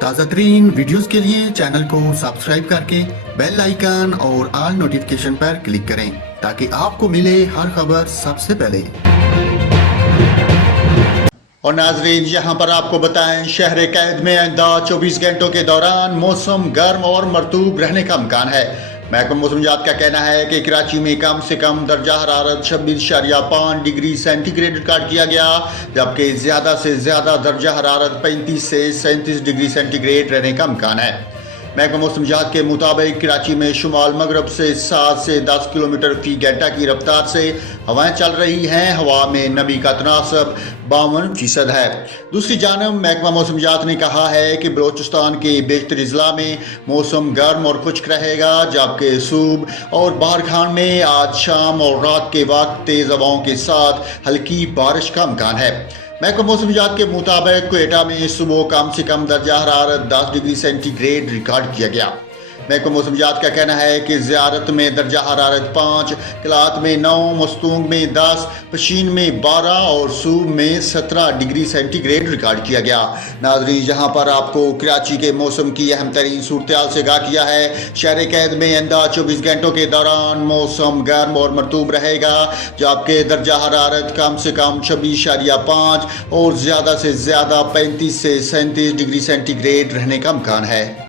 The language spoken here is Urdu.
تازہ ترین ویڈیوز کے لیے چینل کو سبسکرائب کر کے بیل آئیکن اور آل نوٹیفیکیشن پر کلک کریں تاکہ آپ کو ملے ہر خبر سب سے پہلے۔ اور ناظرین یہاں پر آپ کو بتائیں شہر قید میں آئندہ 24 گھنٹوں کے دوران موسم گرم اور مرطوب رہنے کا امکان ہے۔ محکمہ موسمیات کا کہنا ہے کہ کراچی میں کم سے کم درجہ حرارت 26.5 ڈگری سینٹی گریڈ ریکارڈ کیا گیا، جبکہ زیادہ سے زیادہ درجہ حرارت 35 سے 37 ڈگری سینٹی گریڈ رہنے کا امکان ہے۔ محکمہ موسمیات کے مطابق کراچی میں شمال مغرب سے 7 سے 10 کلومیٹر فی گھنٹہ کی رفتار سے ہوائیں چل رہی ہیں۔ ہوا میں نمی کا تناسب 52% ہے۔ دوسری جانب محکمہ موسمیات نے کہا ہے کہ بلوچستان کے بیشتر اضلاع میں موسم گرم اور خشک رہے گا، جبکہ صوبہ اور بہرکھان میں آج شام اور رات کے وقت تیز ہواؤں کے ساتھ ہلکی بارش کا امکان ہے۔ محکمہ موسمیات کے مطابق کوئٹہ میں صبح کم سے کم درجہ حرارت 10 ڈگری سینٹی گریڈ ریکارڈ کیا گیا۔ محکمہ موسمیات کا کہنا ہے کہ زیارت میں درجہ حرارت 5، کلات میں 9، مستونگ میں 10، پشین میں 12 اور صوب میں 17 ڈگری سینٹی گریڈ ریکارڈ کیا گیا۔ ناظرین یہاں پر آپ کو کراچی کے موسم کی اہم ترین صورتحال سے آگاہ کیا ہے۔ شہر قید میں آئندہ 24 گھنٹوں کے دوران موسم گرم اور مرطوب رہے گا، جبکہ درجہ حرارت کم سے کم 26.5 اور زیادہ سے زیادہ 35 سے 37 ڈگری سینٹی گریڈ رہنے کا امکان ہے۔